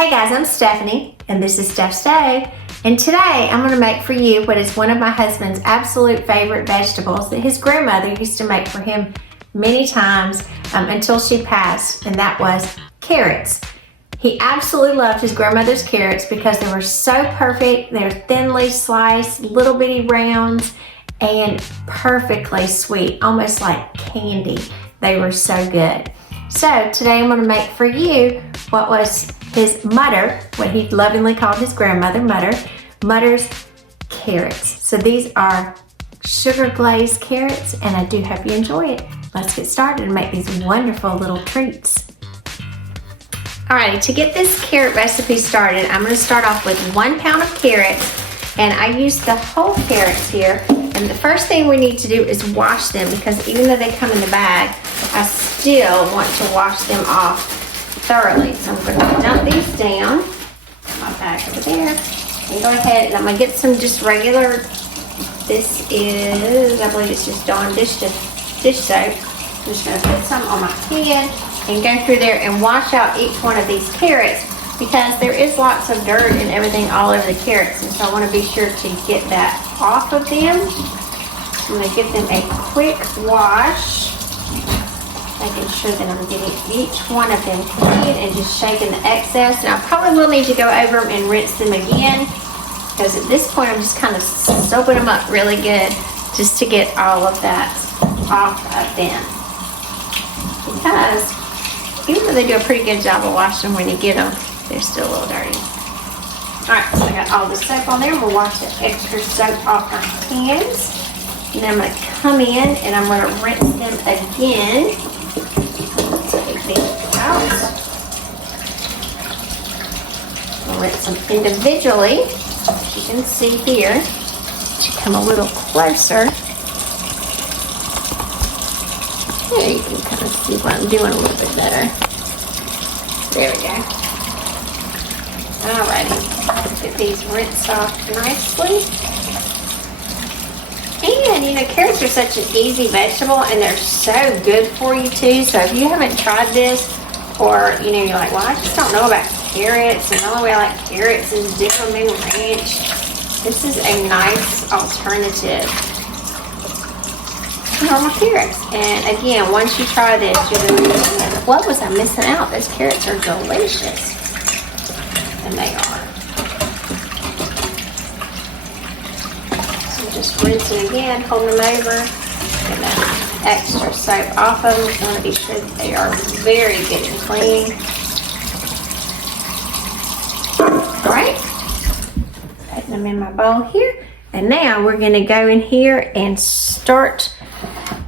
Hey guys, I'm Stephanie, and this is Steph's Day. And today I'm going to make for you what is one of my husband's absolute favorite vegetables that his grandmother used to make for him many times until she passed, and that was carrots. He absolutely loved his grandmother's carrots because they were so perfect. They're thinly sliced, little bitty rounds, and perfectly sweet, almost like candy. They were so good. So today I'm going to make for you what was his mother, what he lovingly called his grandmother, Mutter's carrots. So these are sugar glazed carrots, and I do hope you enjoy it. Let's get started and make these wonderful little treats. Alrighty, to get this carrot recipe started, I'm going to start off with 1 pound of carrots, and I used the whole carrots here. And the first thing we need to do is wash them, because even though they come in the bag, I still want to wash them off thoroughly. So I'm going to dump these down, my bag over there, and go ahead and I'm going to get some just regular, this is, I believe it's just Dawn dish soap. I'm just going to put some on my pan and go through there and wash out each one of these carrots, because there is lots of dirt and everything all over the carrots, and so I want to be sure to get that off of them. I'm going to give them a quick wash, making sure that I'm getting each one of them clean and just shaking the excess. And I probably will need to go over them and rinse them again, because at this point I'm just kind of soaping them up really good just to get all of that off of them. Because even though they do a pretty good job of washing them when you get them, they're still a little dirty. Alright, so I got all the soap on there. We'll wash the extra soap off my hands. And then I'm going to come in and I'm going to rinse them again. Take these out. I'll rinse them individually. As you can see here, should come a little closer. There you can kind of see what I'm doing a little bit better. There we go. Alrighty, get these rinsed off nicely. And you know, carrots are such an easy vegetable, and they're so good for you too. So if you haven't tried this, or you know, you're like, well, I just don't know about carrots, and the only way I like carrots is dip them in ranch, this is a nice alternative to normal carrots. And again, once you try this, you're going to be thinking, what was I missing out? Those carrots are delicious. And they are. So just rinsing again, holding them over, get that extra soap off of them. You want to be sure that they are very good and clean. Alright, putting them in my bowl here. And now we're going to go in here and start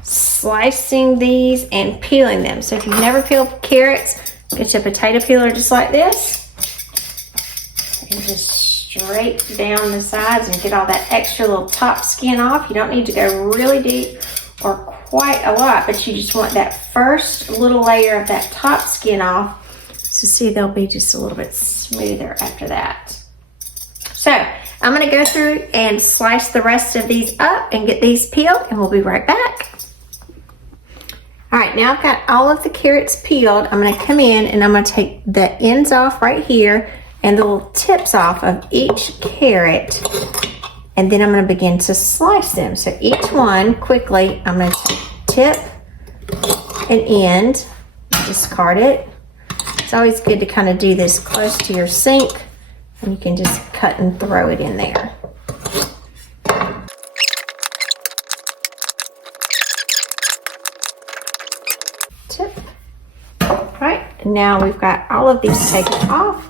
slicing these and peeling them. So if you've never peeled carrots, get your potato peeler just like this. And just straight down the sides and get all that extra little top skin off. You don't need to go really deep or quite a lot, but you just want that first little layer of that top skin off. So see, they'll be just a little bit smoother after that. So I'm going to go through and slice the rest of these up and get these peeled, and we'll be right back. All right, now I've got all of the carrots peeled. I'm going to come in and I'm going to take the ends off right here and the little tips off of each carrot, and then I'm going to begin to slice them. So each one, quickly, I'm going to tip an end, discard it. It's always good to kind of do this close to your sink, and you can just cut and throw it in there. Tip. All right, and now we've got all of these taken off.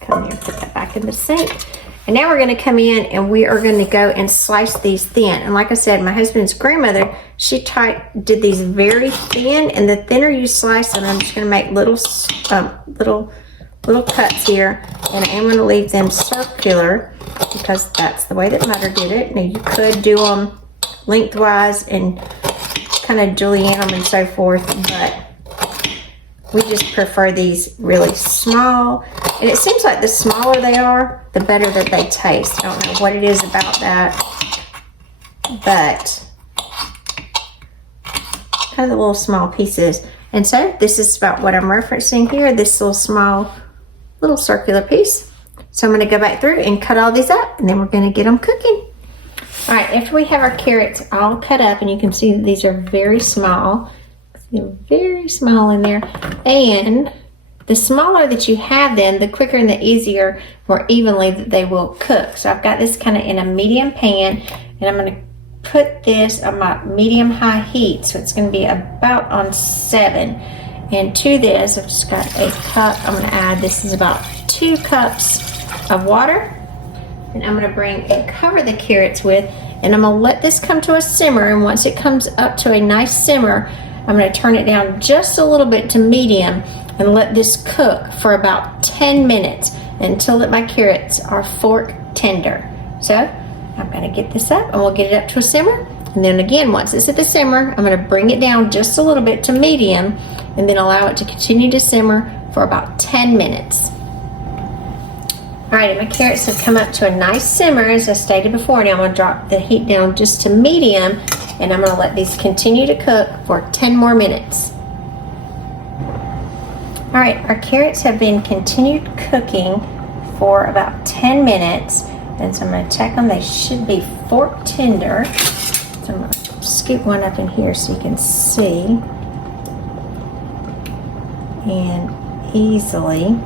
Come here, put that back in the sink. And now we're going to come in and we are going to go and slice these thin. And like I said, my husband's grandmother, she did these very thin, and the thinner you slice them, I'm just going to make little cuts here, and I am going to leave them circular because that's the way that Mother did it. Now you could do them lengthwise and kind of julienne them and so forth, but we just prefer these really small. And it seems like the smaller they are, the better that they taste. I don't know what it is about that, but kind of the little small pieces. And so this is about what I'm referencing here, this little small little circular piece. So I'm going to go back through and cut all these up, and then we're going to get them cooking. All right, after we have our carrots all cut up, and you can see that these are very small. They're very small in there. And the smaller that you have them, the quicker and the easier, more evenly that they will cook. So I've got this kind of in a medium pan, and I'm going to put this on my medium-high heat. So it's going to be about on 7. And to this, I've just got a cup. I'm going to add, this is about 2 cups of water. And I'm going to bring and cover the carrots with, and I'm going to let this come to a simmer. And once it comes up to a nice simmer, I'm going to turn it down just a little bit to medium and let this cook for about 10 minutes until that my carrots are fork tender. So I'm going to get this up, and we'll get it up to a simmer. And then again, once it's at the simmer, I'm going to bring it down just a little bit to medium, and then allow it to continue to simmer for about 10 minutes. Alright, my carrots have come up to a nice simmer, as I stated before. Now I'm going to drop the heat down just to medium, and I'm going to let these continue to cook for 10 more minutes. Alright, our carrots have been continued cooking for about 10 minutes, and so I'm going to check them. They should be fork tender. So I'm going to scoop one up in here so you can see. And easily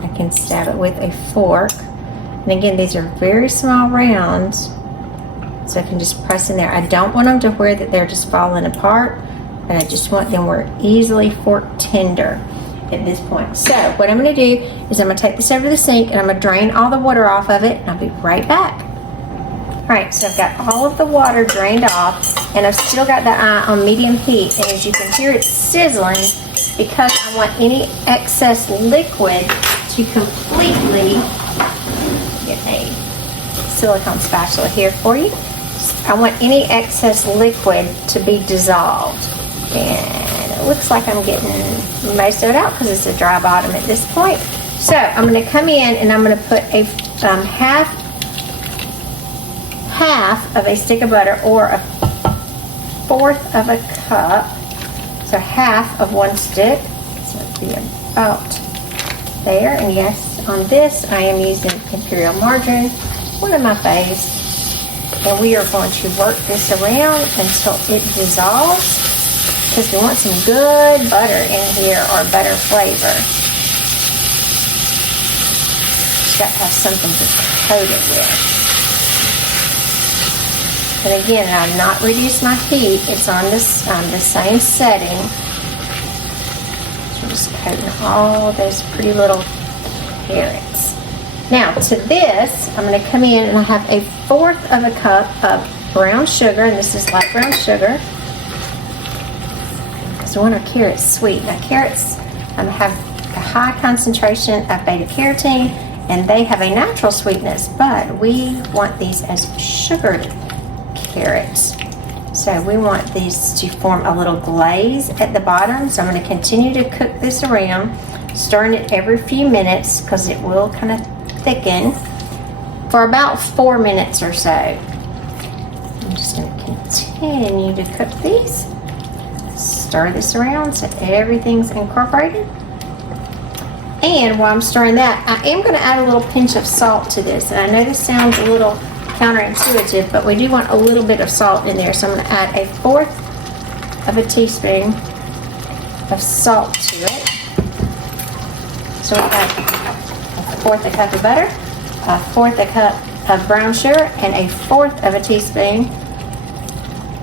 I can stab it with a fork. And again, these are very small rounds, so I can just press in there. I don't want them to where that they're just falling apart, but I just want them where easily fork tender at this point. So what I'm going to do is I'm going to take this over to the sink, and I'm going to drain all the water off of it, and I'll be right back. Alright, so I've got all of the water drained off, and I've still got the eye on medium heat, and as you can hear it's sizzling because I want any excess liquid to completely, get a silicone spatula here for you. I want any excess liquid to be dissolved, and it looks like I'm getting most of it out because it's a dry bottom at this point. So I'm going to come in, and I'm going to put a half of a stick of butter, or a 1/4 of a cup, so half of 1 stick, so it'd be about there. And yes, on this I am using Imperial margarine, one of my faves, and we are going to work this around until it dissolves, because we want some good butter in here, or butter flavor. Just got to have something to coat it with. And again, I've not reduced my heat. It's on this the same setting. So I'm just coating all those pretty little carrots. Now to this, I'm going to come in, and I have a 1/4 of a cup of brown sugar, and this is light brown sugar, because we want our carrots sweet. Now carrots have a high concentration of beta carotene, and they have a natural sweetness, but we want these as sugared carrots. So we want these to form a little glaze at the bottom. So I'm going to continue to cook this around, stirring it every few minutes, because it will kind of thicken, for about 4 minutes or so. I'm just going to continue to cook these. Stir this around so everything's incorporated. And while I'm stirring that, I am going to add a little pinch of salt to this. And I know this sounds a little counterintuitive, but we do want a little bit of salt in there. So I'm going to add a 1/4 of a teaspoon of salt to it. So we've got a 1/4 a cup of butter, a 1/4 a cup of brown sugar, and a 1/4 of a teaspoon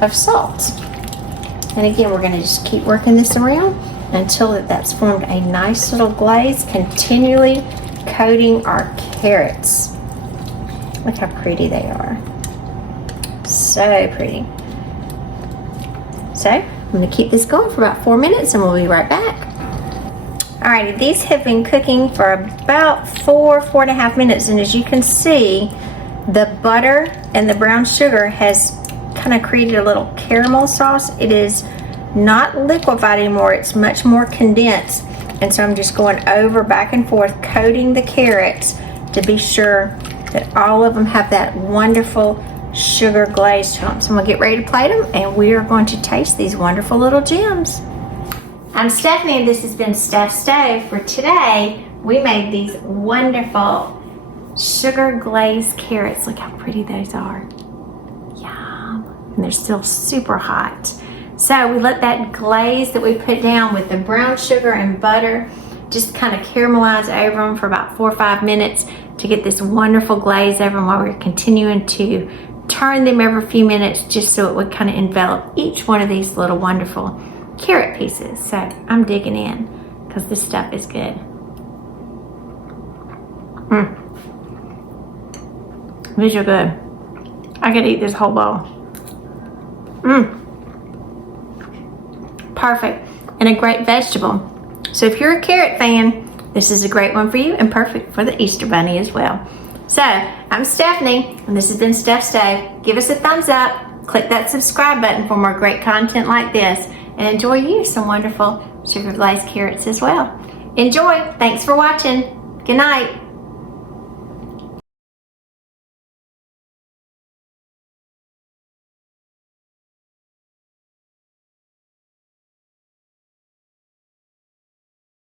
of salt. And again, we're going to just keep working this around until that's formed a nice little glaze, continually coating our carrots. Look how pretty they are. So pretty. So I'm going to keep this going for about 4 minutes, and we'll be right back. Alrighty, these have been cooking for about 4.5 minutes, and as you can see, the butter and the brown sugar has kind of created a little caramel sauce. It is not liquefied anymore, it's much more condensed. And so I'm just going over, back and forth, coating the carrots to be sure that all of them have that wonderful sugar glaze to them. So I'm going to get ready to plate them, and we are going to taste these wonderful little gems. I'm Stephanie, and this has been Steph's Stove. For today, we made these wonderful sugar glazed carrots. Look how pretty those are. Yum. And they're still super hot. So we let that glaze that we put down with the brown sugar and butter just kind of caramelize over them for about 4 or 5 minutes to get this wonderful glaze over them, while we're continuing to turn them every few minutes just so it would kind of envelop each one of these little wonderful carrot pieces. So I'm digging in because this stuff is good. These are good. I could eat this whole bowl. Perfect, and a great vegetable. So if you're a carrot fan, this is a great one for you, and perfect for the Easter Bunny as well. So I'm Stephanie, and this has been Steph's Stove. Give us a thumbs up, click that subscribe button for more great content like this, and enjoy you some wonderful sugar glazed carrots as well. Enjoy. Thanks for watching. Good night.